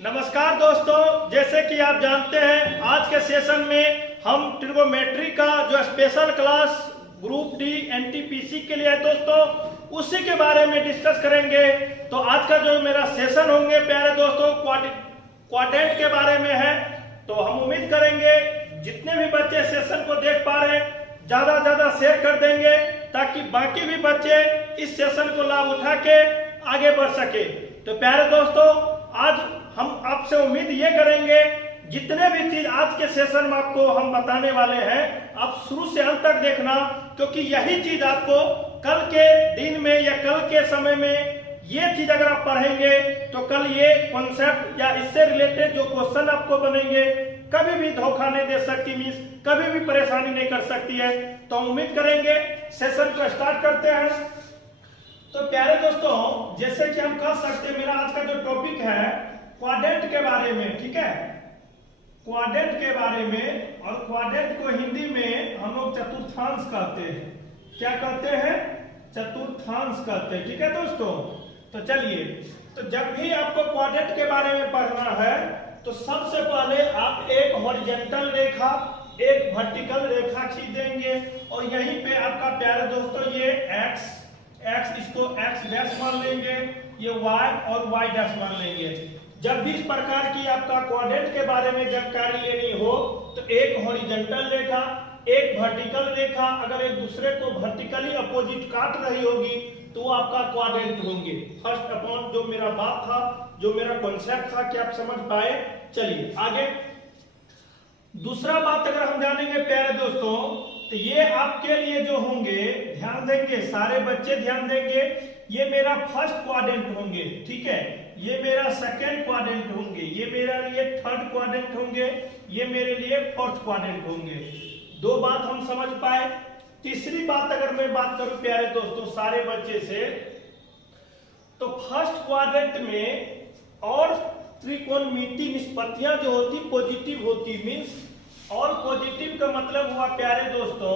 नमस्कार दोस्तों, जैसे कि आप जानते हैं आज के सेशन में हम ट्रिगोमेट्री का जो special class group D NTPC के लिए है दोस्तों, उसी के बारे में डिस्कस करेंगे। तो आज का जो मेरा सेशन होंगे प्यारे दोस्तों क्वाड्रेंट के बारे में है। तो हम उम्मीद करेंगे जितने भी बच्चे सेशन को देख पा रहे हैं ज्यादा शेयर कर देंगे ताकि बाकी भी बच्चे इस सेशन को लाभ उठा के आगे बढ़ सके। तो प्यारे दोस्तों, आज हम आपसे उम्मीद ये करेंगे जितने भी चीज आज के सेशन में आपको हम बताने वाले हैं आप शुरू से अंत तक देखना, क्योंकि यही चीज आपको कल के दिन में या कल के समय में ये चीज अगर आप पढ़ेंगे तो कल ये कॉन्सेप्ट या इससे रिलेटेड जो क्वेश्चन आपको बनेंगे कभी भी धोखा नहीं दे सकती, मीन्स कभी भी परेशानी नहीं कर सकती है। तो उम्मीद करेंगे सेशन को स्टार्ट करते हैं। तो प्यारे दोस्तों, जैसे कि हम कह सकते हैं मेरा आज का जो टॉपिक है क्वाड्रेंट के बारे में, ठीक है, क्वाड्रेंट के बारे में। और क्वाड्रेंट को हिंदी में हम लोग चतुर्थांश कहते हैं। क्या कहते हैं? चतुर्थांश कहते हैं, ठीक है दोस्तों। तो चलिए, तो जब भी आपको क्वाड्रेंट के बारे में पढ़ना है तो सबसे पहले आप एक हॉरिजॉन्टल रेखा एक वर्टिकल रेखा खींच देंगे और यहीं पे आपका प्यारे दोस्तों ये x इसको x डैश मान लेंगे, ये y और y डैश मान लेंगे। जब भी इस प्रकार की आपका क्वाड्रेंट के बारे में जानकारी लेनी हो तो एक हॉरिजॉन्टल रेखा एक वर्टिकल रेखा अगर एक दूसरे को वर्टिकली अपोजिट काट रही होगी तो वो आपका क्वाड्रेंट होंगे। फर्स्ट अपॉन जो मेरा बात था, जो मेरा कॉन्सेप्ट था, कि आप समझ पाए। चलिए आगे दूसरा बात अगर हम जानेंगे प्यारे दोस्तों, तो ये आपके लिए जो होंगे ध्यान देंगे, सारे बच्चे ध्यान देंगे, ये मेरा फर्स्ट क्वाड्रेंट होंगे, ठीक है, ये मेरा सेकंड क्वाड्रेंट होंगे, ये मेरा लिए थर्ड क्वाड्रेंट होंगे, ये मेरे लिए फोर्थ क्वाड्रेंट होंगे। दो बात हम समझ पाए। तीसरी बात अगर मैं बात करूं प्यारे दोस्तों सारे बच्चे से, तो फर्स्ट क्वाड्रेंट में और त्रिकोणमितीय निष्पत्तियां जो होती पॉजिटिव होती, मींस और पॉजिटिव का मतलब हुआ प्यारे दोस्तों,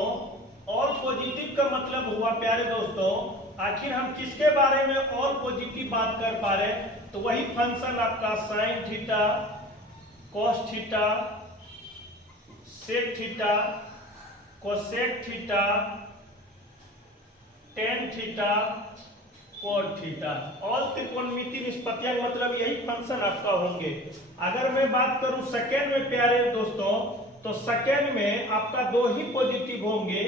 और पॉजिटिव का मतलब हुआ प्यारे दोस्तों, आखिर हम किसके बारे में और पॉजिटिव बात कर पा रहे हैं? तो वही फंक्शन आपका sine theta, cos theta, sec theta, cosec theta, tan theta, cot theta, और त्रिकोणमितीय निष्पत्तियां मतलब यही फंक्शन आपका होंगे। अगर मैं बात करूं सेकेंड में प्यारे दोस्तों, तो सेकेंड में आपका दो ही पॉजिटिव होंगे,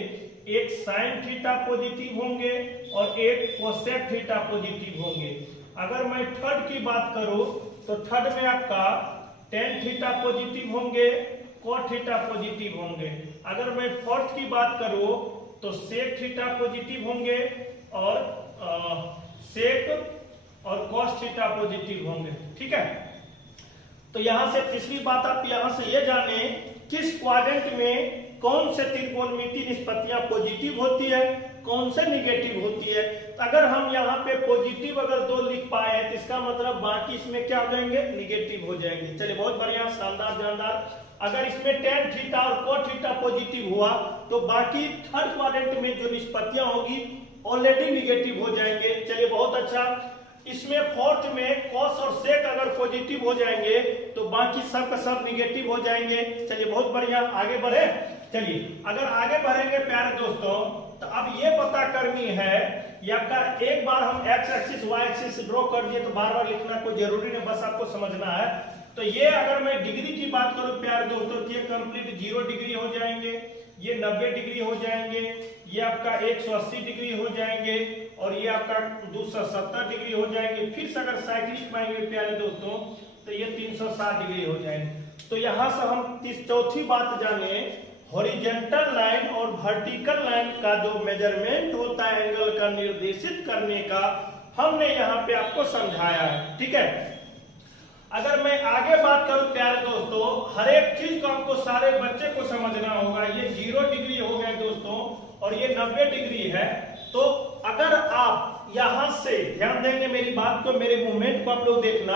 एक साइन थीटा पॉजिटिव होंगे और एक कोसेक थीटा पॉजिटिव होंगे। अगर मैं थर्ड की बात करूं तो थर्ड में आपका टेन थीटा पॉजिटिव होंगे, कोट थीटा पॉजिटिव होंगे। अगर मैं फोर्थ की बात करूं तो सेक थीटा पॉजिटिव होंगे और सेक और कॉस थीटा पॉजिटिव होंगे, ठीक है। तो यहां से तीसरी बात आप यहां से ये जाने किस क्वाड्रेंट में कौन से त्रिकोणमितीय निष्पत्तियां पॉजिटिव होती है, कौन से निगेटिव होती है। तो अगर हम यहाँ पे पॉजिटिव अगर दो लिख पाए हैं तो इसका मतलब बाकी इसमें क्या हो जाएंगे? निगेटिव हो जाएंगे। चलिए बहुत बढ़िया, शानदार जानदार। अगर इसमें टेन थीटा और कोट थीटा पॉजिटिव हुआ तो बाकी थर्ड क्वाड्रेंट में जो निष्पत्तियां होगी ऑलरेडी निगेटिव हो जाएंगे। चलिए बहुत अच्छा। इसमें फोर्थ में कॉस और सेक अगर पॉजिटिव हो जाएंगे तो बाकी सब का सब निगेटिव हो जाएंगे। चलिए बहुत बढ़िया, आगे बढ़े। चलिए अगर आगे बढ़ेंगे प्यारे दोस्तों, तो अब ये पता करनी है या अगर एक बार हम X axis Y axis draw कर दिए तो बार बार लिखना कोई जरूरी नहीं, बस आपको समझना है। तो ये अगर मैं डिग्री की बात करूं प्यारे दोस्तों, ये कंप्लीट 0 डिग्री हो जाएंगे, ये 90 डिग्री हो जाएंगे, ये आपका 180 डिग्री हो जाएंगे और ये आपका 270 डिग्री हो जाएंगे। फिर से अगर साइक्लिक पाएंगे प्यारे दोस्तों तो ये 360 डिग्री हो जाएंगे। तो यहां से हम चौथी बात जाने, हॉरिजॉन्टल लाइन और वर्टिकल लाइन का जो मेजरमेंट होता है एंगल का निर्देशित करने का, हमने यहाँ पे आपको समझाया है, ठीक है। अगर मैं आगे बात करूं प्यारे दोस्तों, हर एक चीज को आपको सारे बच्चे को समझना होगा। ये 0 डिग्री हो गए दोस्तों और ये 90 डिग्री है। तो अगर आप यहां से ध्यान देंगे मेरी बात को, मेरे मूवमेंट को आप लोग देखना।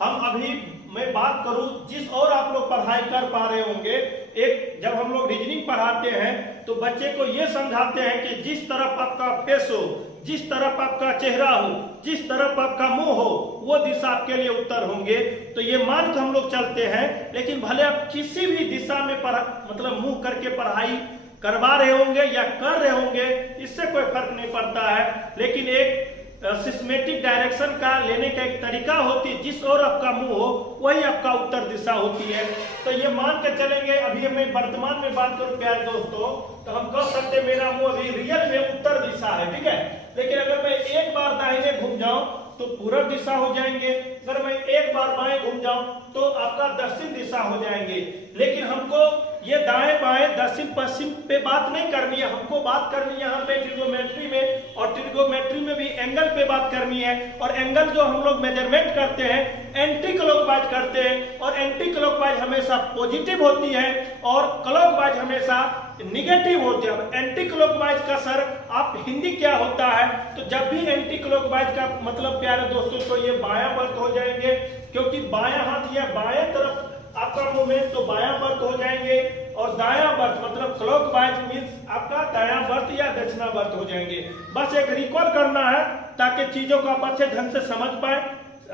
हम अभी मैं बात करूं जिस और आप लोग पढ़ाई कर पा रहे होंगे, एक जब हम लोग रीजनिंग पढ़ाते हैं तो बच्चे को ये समझाते हैं कि जिस तरफ आपका फेस हो जिस तरफ आपका चेहरा हो, जिस तरफ आपका मुंह हो, वो दिशा आपके लिए उत्तर होंगे। तो ये मान के हम लोग चलते हैं, लेकिन भले आप किसी भी दिशा में मतलब मुंह करके पढ़ाई करवा रहे होंगे या कर रहे होंगे, इससे कोई फर्क नहीं पड़ता है, लेकिन एक सिस्मेटिक डायरेक्शन का लेने का एक तरीका होती है, जिस ओर आपका मुंह हो वही आपका उत्तर दिशा होती है। तो ये मान के चलेंगे। अभी मैं वर्तमान में बात करूं प्यारे दोस्तों, तो हम कह सकते हैं मेरा मुंह अभी रियल में उत्तर दिशा है, ठीक है। लेकिन अगर मैं एक बार दाहिने घूम जाऊं तो पूर्व दिशा हो जाएंगे, अगर मैं एक बार बाएं घूम जाऊं तो आपका दक्षिण दिशा हो जाएंगे। लेकिन हमको ये दाएं बाएं दक्षिण पश्चिम पे बात नहीं करनी है, हमको बात करनी है यहाँ पे ट्रिगोमेट्री में, और ट्रिगोमेट्री में भी एंगल पे बात करनी है। और एंगल जो हम लोग मेजरमेंट करते हैं एंटी क्लॉकवाइज करते हैं, और एंटी क्लॉकवाइज हमेशा पॉजिटिव होती है और क्लॉकवाइज हमेशा निगेटिव होती है। अब एंटी क्लॉकवाइज का सर आप हिंदी क्या होता है, तो जब भी एंटी क्लॉकवाइज का मतलब प्यारे दोस्तों तो ये बायां वर्त हो जाएंगे, क्योंकि बायां हाथ या बाएं तरफ आपका मूवमेंट तो बायां वर्त हो जाएंगे, और दायां वर्त मतलब क्लॉकवाइज मींस आपका दायां वर्त या दक्षिणा वर्त हो जाएंगे। बस एक रिकॉल करना है ताकि चीजों को आप अच्छे ढंग से समझ पाए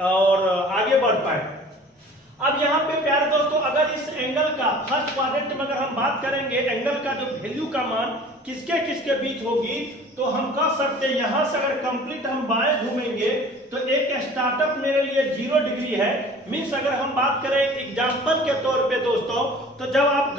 और आगे बढ़ पाए। अब यहाँ पे प्यारे दोस्तों अगर इस एंगल का फर्स्ट क्वाड्रेंट में अगर हम बात करेंगे, एंगल का जो वैल्यू का मान किसके किसके बीच होगी, तो हम कह सकते हैं यहां से अगर कंप्लीट हम बाएं घूमेंगे तो एक स्टार्टअप मेरे लिए 0 डिग्री है। मीन्स अगर हम बात करें एग्जांपल के तौर पे दोस्तों, तो जब आप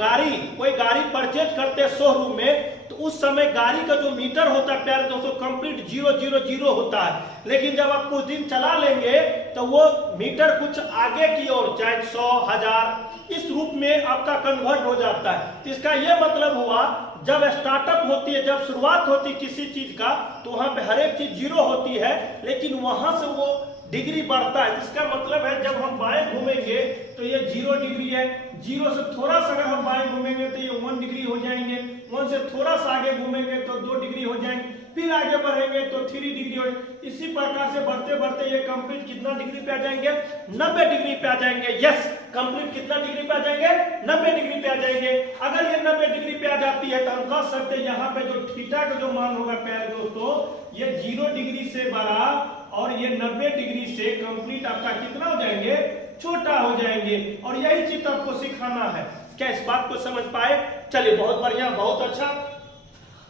कोई गाड़ी परचेज करते हैं शोरूम में, तो उस समय गाड़ी का जो मीटर होता है प्यारे दोस्तों कंप्लीट 000 होता है। लेकिन जब आप कुछ दिन चला लेंगे तो वो मीटर कुछ आगे की ओर चाहे 100, 1000 इस रूप में आपका कन्वर्ट हो जाता है। तो इसका यह मतलब हुआ जब स्टार्टअप होती है, जब शुरुआत होती है किसी चीज का, तो वहां पे हर एक चीज 0 होती है, लेकिन वहां से वो डिग्री बढ़ता है। इसका मतलब है जब हम बाएं घूमेंगे तो ये 0 डिग्री है, 0 से थोड़ा सा अगर हम बाएं घूमेंगे तो ये 1 डिग्री हो जाएंगे, 1 से थोड़ा सा आगे घूमेंगे तो 2 डिग्री हो जाएंगे, फिर आगे बढ़ेंगे तो 3 डिग्री हो जाएंगे। इसी प्रकार से बढ़ते बढ़ते ये कंप्लीट कितना डिग्री पे आ जाएंगे, 90 डिग्री पे आ जाएंगे। यस, कंप्लीट कितना डिग्री पे आ जाएंगे, 90 डिग्री पे आ जाएंगे। अगर ये 90 डिग्री पे आ जाती है तो हम कह सकते हैं यहाँ पे जो थीटा का जो मान होगा प्यारे दोस्तों, ये 0 डिग्री से बड़ा और ये 90 डिग्री से कंप्लीट आपका कितना हो जाएंगे, छोटा हो जाएंगे। और यही चीज आपको सिखाना है। क्या इस बात को समझ पाए? चलिए बहुत बढ़िया, बहुत अच्छा।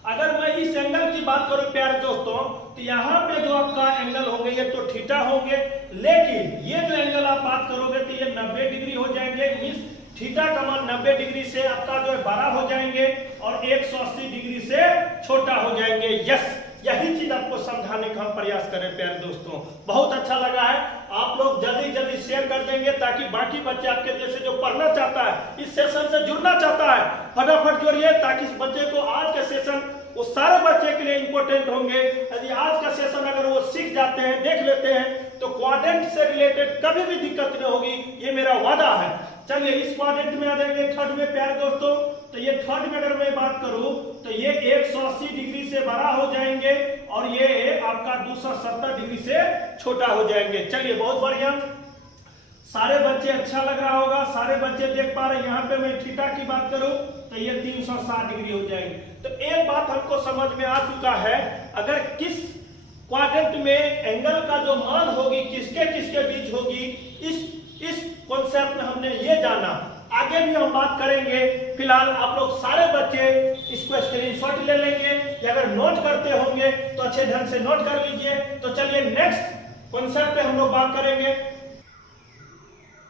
अगर मैं इस एंगल की बात करूं प्यारे दोस्तों, तो यहाँ पे जो आपका एंगल होंगे ये तो थीटा होंगे, लेकिन ये जो एंगल आप बात करोगे तो ये 90 डिग्री हो जाएंगे। मींस थीटा का मान 90 डिग्री से आपका जो है बड़ा हो जाएंगे और 180 डिग्री से छोटा हो जाएंगे। यस, यही चीज आपको समझाने का हम प्रयास करें प्यारे दोस्तों। बहुत अच्छा लगा है, आप लोग जल्दी जल्दी शेयर कर देंगे ताकि बाकी बच्चे आपके जैसे जो पढ़ना चाहता है, इस सेशन से जुड़ना चाहता है, फटाफट जोड़िए ताकि इस बच्चे को आज का सेशन वो सारे बच्चे के लिए इंपॉर्टेंट होंगे। यदि आज का सेशन अगर वो सीख जाते हैं, देख लेते हैं, तो क्वाड्रेंट से रिलेटेड कभी भी दिक्कत नहीं होगी, ये मेरा वादा है। चलिए इस क्वाड्रेंट में आ जाएंगे थर्ड में प्यारे दोस्तों। तो ये थर्ड में अगर मैं बात करूं तो ये 180 डिग्री से बड़ा हो जाएंगे और ये आपका 270 डिग्री से छोटा हो जाएंगे। चलिए बहुत बढ़िया, सारे बच्चे अच्छा लग रहा होगा, सारे बच्चे देख पा रहे हैं। यहाँ पे मैं थीटा की बात करूं तो ये 360 डिग्री हो जाएंगे। तो एक बात हमको समझ में आ चुका है, अगर किस क्वाड्रेंट में एंगल का जो मान होगी किसके किसके बीच होगी, इस कॉन्सेप्ट में हमने ये जाना। आगे भी हम बात करेंगे। फिलहाल आप लोग सारे बच्चे इसको स्क्रीनशॉट ले लेंगे, या अगर नोट करते होंगे तो अच्छे ढंग से नोट कर लीजिए। तो चलिए नेक्स्ट कॉन्सेप्ट पे हम लोग बात करेंगे।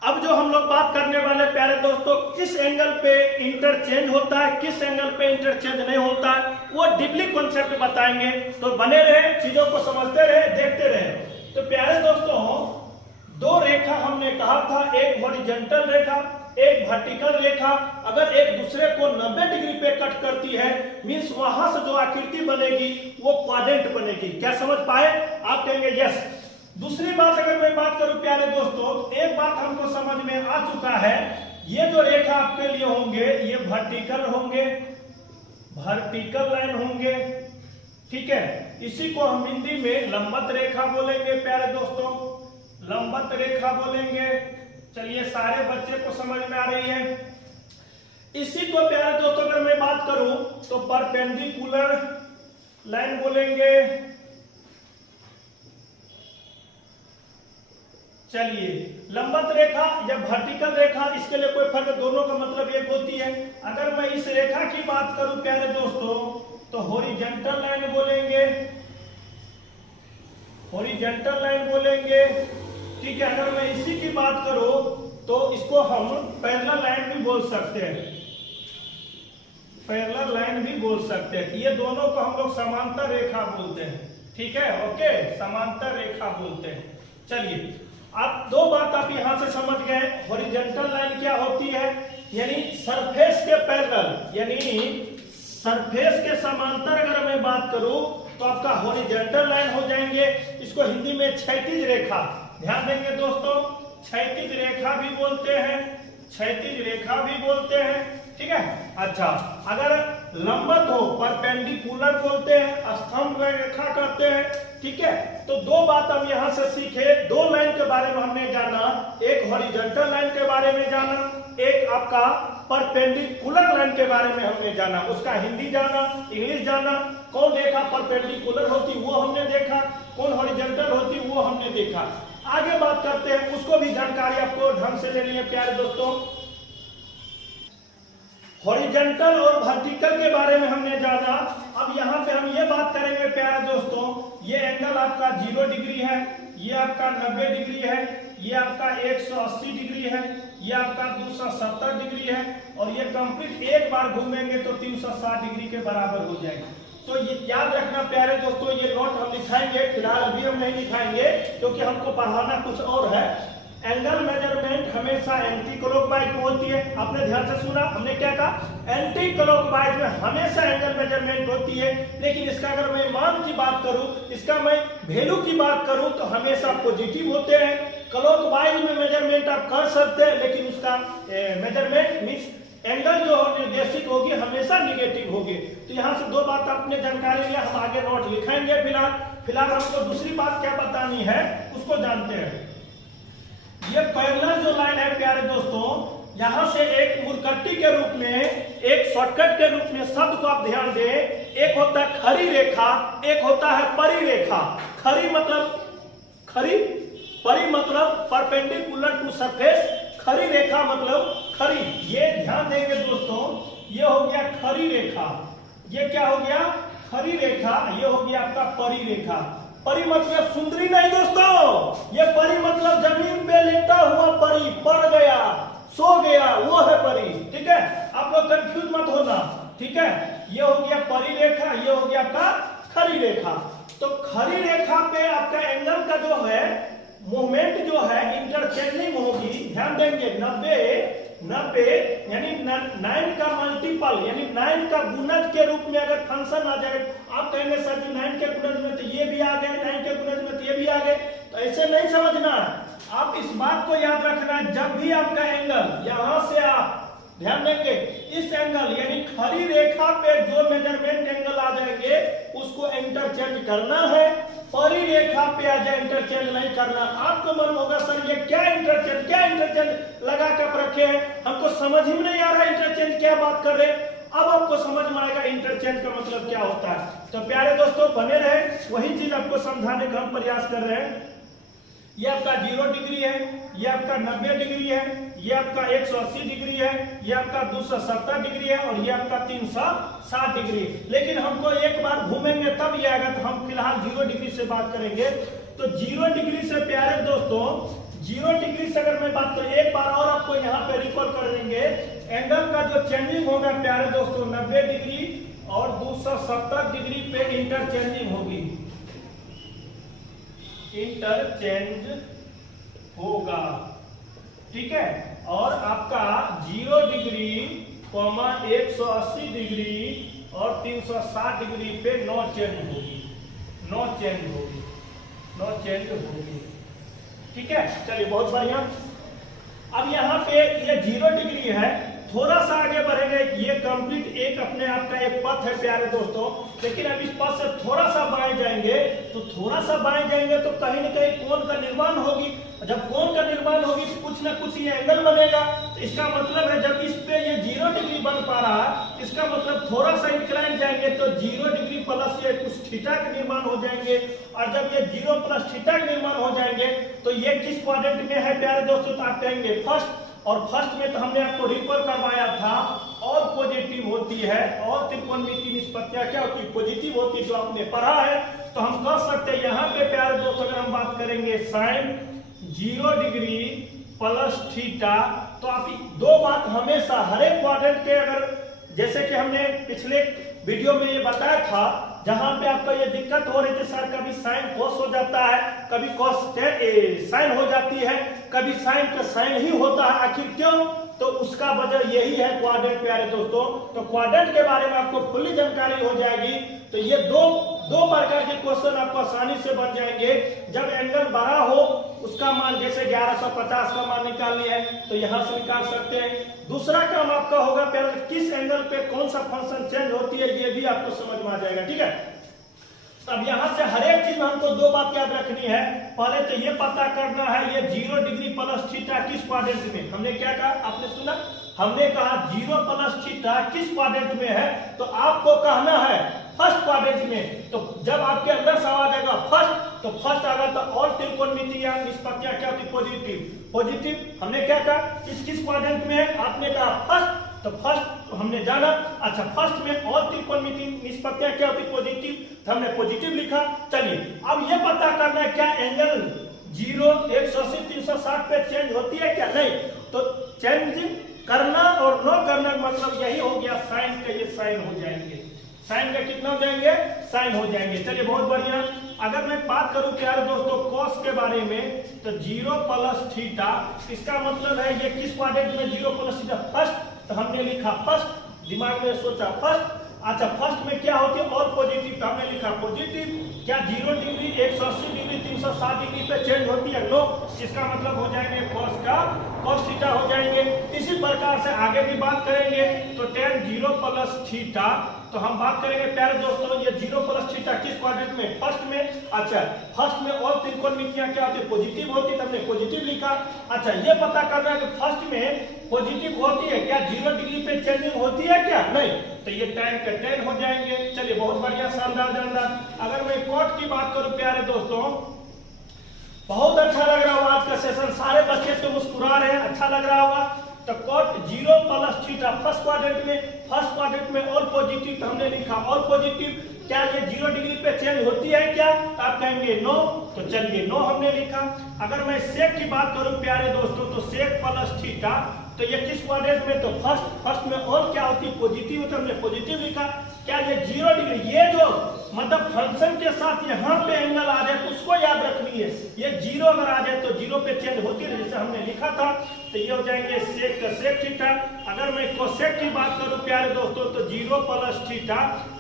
अब जो हम लोग बात करने वाले प्यारे दोस्तों, किस एंगल पे इंटरचेंज होता है, किस एंगल पे इंटरचेंज नहीं होता है, वो डीपली कॉन्सेप्ट बताएंगे। तो बने रहे, चीजों को समझते रहे, देखते रहे। तो प्यारे दोस्तों, दो रेखा हमने कहा था, एक हॉरिजॉन्टल रेखा, एक वर्टिकल रेखा, अगर एक दूसरे को 90 डिग्री पे कट करती है, मींस वहां से जो आकृति बनेगी वो क्वाड्रेंट बनेगी। क्या समझ पाए? आप कहेंगे यस। दूसरी बात अगर मैं बात करूं प्यारे दोस्तों, एक बात हमको समझ में आ चुका है, ये जो रेखा आपके लिए होंगे ये वर्टिकल होंगे, वर्टिकल लाइन होंगे, ठीक है। इसी को हम हिंदी में लंबवत रेखा बोलेंगे प्यारे दोस्तों, लंबवत रेखा बोलेंगे। चलिए सारे बच्चे को समझ में आ रही है। इसी को प्यारे दोस्तों अगर मैं बात करूं तो परपेंडिकुलर लाइन बोलेंगे, चलिए, लंबत रेखा या वर्टिकल रेखा, इसके लिए कोई फर्क, दोनों का मतलब एक होती है। अगर मैं इस रेखा की बात करूं प्यारे दोस्तों तो हॉरिजॉन्टल लाइन बोलेंगे, हॉरिजॉन्टल लाइन बोलेंगे, ठीक है। अगर मैं इसी की बात करूं तो इसको हम पैरेलल लाइन भी बोल सकते हैं, पैरेलल लाइन भी बोल सकते हैं। ये दोनों को हम लोग समांतर रेखा बोलते हैं, ठीक है, ओके, समांतर रेखा बोलते हैं। चलिए, आप दो बात आप यहां से समझ गए। हॉरिजॉन्टल लाइन क्या होती है, यानी सरफेस के पैरेलल, यानी सरफेस के समांतर अगर मैं बात करूं तो आपका हॉरिजॉन्टल लाइन हो जाएंगे। इसको हिंदी में क्षैतिज रेखा, ध्यान देंगे दोस्तों, क्षैतिज रेखा भी बोलते हैं, क्षैतिज रेखा भी बोलते हैं, ठीक है। अच्छा, अगर लंबत हो परपेंडिकुलर बोलते हैं, स्तंभ रेखा कहते हैं, ठीक है। तो दो बात हम यहां से सीखे, दो लाइन के बारे में हमने जाना, एक हॉरिजॉन्टल लाइन के बारे में जाना, एक आपका परपेंडिकुलर लाइन के बारे में हमने जाना। उसका हिंदी जाना, इंग्लिश जाना, कौन रेखा परपेंडिकुलर होती वो हमने देखा, कौन हॉरिजॉन्टल होती वो हमने देखा। आगे बात करते हैं, उसको भी जानकारी आपको ढंग से लेनी है प्यारे दोस्तों। हॉरिजॉन्टल और वर्टिकल के बारे में हमने जाना। अब यहाँ पे हम ये बात करेंगे प्यारे दोस्तों, ये एंगल आपका 0 डिग्री है, ये आपका 90 डिग्री है, ये आपका 180 डिग्री है, ये आपका 270 डिग्री है, और ये कंप्लीट एक बार घूमेंगे तो 360 डिग्री के बराबर हो जाएगा। तो ये याद रखना प्यारे दोस्तों, ये नोट हम लिखाएंगे, फिलहाल अभी हम नहीं लिखाएंगे क्योंकि हमको पढ़ाना कुछ और है। एंगल मेजरमेंट हमेशा एंटी क्लॉकवाइज में होती है। आपने ध्यान से सुना, हमने क्या कहा, एंटी क्लॉकवाइज में हमेशा एंगल मेजरमेंट होती है। लेकिन इसका अगर मैं मान की बात करूं, इसका मैं वैल्यू की बात करूं तो हमेशा पॉजिटिव होते हैं। क्लॉकवाइज में मेजरमेंट आप कर सकते हैं, लेकिन उसका मेजरमेंट मींस एंगल जो निर्देशित होगी हमेशा निगेटिव होगी। तो यहाँ से दो बात आपने जानकारी लिया, हम आगे नोट लिखाएंगे। फिलहाल हमको दूसरी बात क्या बतानी है उसको जानते हैं। ये पैरेलल जो लाइन है प्यारे दोस्तों, यहां से एक मुरकट्टी के रूप में, एक शॉर्टकट के रूप में शब्द को आप ध्यान दें, एक होता है खड़ी रेखा, एक होता है परी रेखा। खड़ी मतलब खड़ी, परी मतलब परपेंडिकुलर टू सरफेस, खड़ी रेखा मतलब खड़ी। ये ध्यान देंगे दोस्तों, ये हो गया खड़ी रेखा, ये क्या हो गया, खड़ी रेखा, ये हो गया आपका परी रेखा। परी मतलब सुंदरी नहीं दोस्तों, ये परी मतलब जमीन पे लेटा हुआ परी, पड़ गया, सो गया, वो है परी, ठीक है। आप लोग कंफ्यूज मत होना, ठीक है। ये हो गया परी रेखा, ये हो गया आपका खड़ी रेखा। तो खड़ी रेखा पे आपका एंगल का जो है मूवमेंट जो है इंटरचेंजिंग होगी। ध्यान देंगे, 90 यानी 9 का मल्टीपल यानी 9 का गुणज के रूप में अगर फंक्शन आ जाए, आप कहेंगे सर जी 9 के गुणज में तो ये भी आ गए, 9 के गुणज में तो ये भी आ गए, तो ऐसे नहीं समझना। आप इस बात को याद रखना, जब भी आपका एंगल यहां से आप ध्यान देंगे, इस एंगल यानी खड़ी रेखा पे जो मेजरमेंट एंगल आ जाएंगे उसको इंटरचेंज करना है। परी रेखा पे आ जाए इंटरचेंज नहीं करना। आपको मन होगा सर ये क्या इंटरचेंज लगा कर रखे हैं, हमको समझ ही नहीं आ रहा इंटरचेंज क्या बात कर रहे हैं। अब आपको समझ में आएगा इंटरचेंज का मतलब क्या होता है। तो प्यारे दोस्तों बने रहे, वही चीज आपको समझाने का हम प्रयास कर रहे हैं। ये आपका 0 डिग्री है, ये आपका 90 डिग्री है, ये आपका 180 डिग्री है, ये आपका 270 डिग्री है, और ये आपका 360 डिग्री। लेकिन हमको एक बार घूमेंगे तब ये आएगा, तो हम फिलहाल 0 डिग्री से बात करेंगे। तो 0 डिग्री से प्यारे दोस्तों, 0 डिग्री से अगर मैं बात करूं, एक बार और आपको यहाँ पे रिकॉल कर देंगे, एंगल का जो चेंजिंग होगा प्यारे दोस्तों 90 डिग्री और 270 डिग्री पे इंटरचेंजिंग होगी, इंटरचेंज होगा, ठीक है। और आपका 0 डिग्री, 180 डिग्री और 360 डिग्री पे नो चेंज होगी, नो चेंज होगी, ठीक है। चलिए बहुत बढ़िया। अब यहाँ पे ये 0 डिग्री है, थोड़ा सा आगे बढ़ेंगे, ये कंप्लीट एक अपने आप का एक पथ है प्यारे दोस्तों, लेकिन अब इस पथ से थोड़ा सा बाएं जाएंगे, तो थोड़ा सा बाएं जाएंगे तो कहीं ना कहीं कोण का निर्माण होगी। जब कोण का निर्माण होगी तो कुछ ना कुछ ये एंगल बनेगा। तो इसका मतलब है जब इस पे ये 0 डिग्री बन पा रहा है, इसका मतलब थोड़ा सा इंक्लाइन जाएंगे तो 0 डिग्री प्लस ये कुछ थीटा के निर्माण हो जाएंगे। और जब ये 0 प्लस थीटा के निर्माण हो जाएंगे तो ये किस क्वाड्रेंट में है प्यारे दोस्तों, तो आप कहेंगे फर्स्ट। और फर्स्ट में तो हमने आपको रिफर करवाया था, और पॉजिटिव होती है, और त्रिकोणमितीय निष्पत्तियां क्या होती है, पॉजिटिव होती है, जो आपने पढ़ा है। तो हम कह सकते हैं यहाँ पे प्यारे दोस्तों अगर हम बात करेंगे साइन 0 डिग्री प्लस थीटा, तो आप दो बात हमेशा हर एक क्वाड्रेंट के, अगर जैसे कि हमने पिछले वीडियो में ये बताया था, जहां पे आपको ये दिक्कत हो रही थी सर कभी साइन कोस हो जाता है, कभी कोस साइन हो जाती है, कभी साइन का साइन ही होता है, आखिर क्यों, तो उसका वजह यही है क्वाड्रेंट प्यारे दोस्तों। तो क्वाड्रेंट के बारे में आपको फुल्ली जानकारी हो जाएगी। तो ये दो प्रकार के क्वेश्चन आपको आसानी से बन जाएंगे। जब एंगल बड़ा हो, उसका मान जैसे 1150 का मान निकालनी है तो यहां से निकाल सकते हैं। दूसरा काम आपका होगा पहले किस एंगल पे कौन सा फंक्शन चेंज होती है, ये भी आपको समझ में आ जाएगा, ठीक है। अब यहाँ से हर एक चीज में हमको दो बात याद रखनी है। पहले तो ये पता करना है ये 0 डिग्री प्लस थीटा किस क्वाड्रेंट में, हमने क्या कहा, आपने सुना, हमने कहा 0 प्लस थीटा किस क्वाड्रेंट में है, तो आपको कहना है फर्स्ट क्वाड्रेंट में। तो जब आपके अंदर सवाल आएगा फर्स्ट, तो फर्स्ट आएगा तो और त्रिकोणमितीय निष्पत्तियां क्या होती, पॉजिटिव। पॉजिटिव हमने क्या कहा, किस क्वाड्रेंट में है, आपने कहा फर्स्ट, तो फर्स्ट हमने जाना। अच्छा, फर्स्ट में और त्रिकोणमितीय निष्पत्तियां क्या होती, पॉजिटिव, तो हमने पॉजिटिव लिखा। चलिए अब ये पता करना है क्या एंगल 0 180 360 पे चेंज होती है क्या, नहीं। तो चेंज करना और न करना मतलब यही हो गया, साइन का ये साइन हो जाएंगे, साइन का कितना हो जाएंगे, साइन हो जाएंगे। चलिए बहुत बढ़िया। अगर मैं बात करूं प्यारे दोस्तों कॉस के बारे में, तो 0 प्लस थीटा, इसका मतलब है ये किस क्वाड्रेंट में 0 प्लस थीटा, फर्स्ट, तो हमने लिखा फर्स्ट, दिमाग में सोचा फर्स्ट। अच्छा, फर्स्ट में क्या होती है और पॉजिटिव, तो हमने लिखा पॉजिटिव। क्या 0 डिग्री 180 डिग्री 360 डिग्री पे चेंज होती है, नो, इसका मतलब हो जाएंगे कॉस का कॉस थीटा हो जाएंगे। इसी प्रकार से आगे भी बात करेंगे तो tan 0 प्लस थीटा, तो हम बात करेंगे प्यारे दोस्तों ये 0 प्लस थीटा किस क्वाड्रेंट में, फर्स्ट में। अच्छा, फर्स्ट में और त्रिकोणमितियां क्या होती है, पॉजिटिव होती है, तो हमने पॉजिटिव लिखा। अच्छा, ये पता करना है कि फर्स्ट में पॉजिटिव होती है क्या, 0 डिग्री पे चेंजिंग होती है क्या, नहीं, तो ये tan का tan हो जाएंगे। चलिए बहुत बढ़िया, शानदार जानदार। अगर मैं कॉट की बात करूं प्यारे दोस्तों, बहुत अच्छा लग रहा होगा आज का सेशन, सारे बच्चे तो मुस्कुरा रहे हैं, अच्छा लग रहा होगा। तो cot 0 plus theta first quadrant में और पॉजिटिव, तो हमने लिखा और पॉजिटिव। क्या ये 0 डिग्री पे चेंज होती है क्या, तो आप कहेंगे नो, तो चलिए नो हमने लिखा। अगर मैं सेक की बात करूं प्यारे दोस्तों, तो सेक प्लस थीटा, तो ये किस क्वाड्रेंट में, तो फर्स्ट में और क्या होती है, पॉजिटिव, तो हमने पॉजिटिव लिखा। क्या ये 0 डिग्री, ये जो मतलब फंक्शन के साथ यहाँ पे एंगल आ जाए तो उसको याद रखनी है, ये 0 अगर आ जाए तो 0 पे चेंज होती है, जैसे हमने लिखा था, तो ये हो जाएंगे सेक का सेक थीटा। अगर मैं कोसेक की बात करूं प्यारे दोस्तों, तो 0 प्लस थीटा,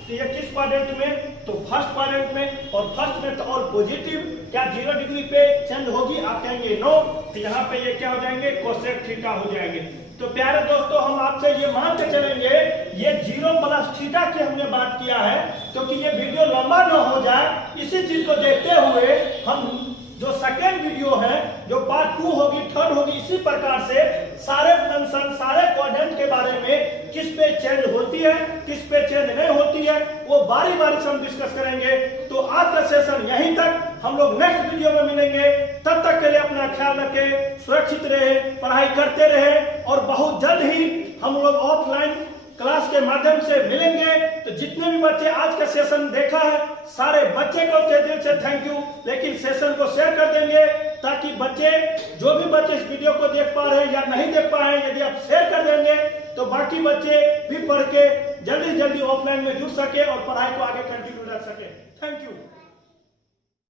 तो ये किस क्वाड्रेंट में, तो फर्स्ट क्वाड्रेंट में, और फर्स्ट में तो और पॉजिटिव। क्या 0 डिग्री पे चेंज होगी, आप कहेंगे नो, तो यहाँ पे ये क्या हो जाएंगे, कोसेक थीटा हो जाएंगे। तो प्यारे दोस्तों हम आपसे ये मान के चलेंगे, ये 0 प्लस थीटा की हमने बात किया है, क्योंकि ये वीडियो लंबा न हो जाए, इसी चीज को देखते हुए हम जो सेकेंड वीडियो है, जो पार्ट 2 होगी, थर्ड होगी, इसी प्रकार से सारे फंक्शन, सारे क्वाड्रेंट के बारे में किस पे चेंज होती है, किस पे चेंज नहीं होती है, वो बारी बारी से हम डिस्कस करेंगे। तो आज का सेशन यहीं तक, हम लोग नेक्स्ट वीडियो में मिलेंगे। तब तक के लिए अपना ख्याल रखें, सुरक्षित रहे, पढ़ाई करते रहे, और बहुत जल्द ही हम लोग ऑफलाइन क्लास के माध्यम से मिलेंगे। तो जितने भी बच्चे आज का सेशन देखा है, सारे बच्चे को दिल से थैंक यू। लेकिन सेशन को शेयर कर देंगे ताकि बच्चे, जो भी बच्चे इस वीडियो को देख पा रहे हैं या नहीं देख पा रहे हैं, यदि आप शेयर कर देंगे तो बाकी बच्चे भी पढ़ के जल्दी ऑफलाइन में जुड़ सके और पढ़ाई को आगे कंटिन्यू रख सके। Thank you.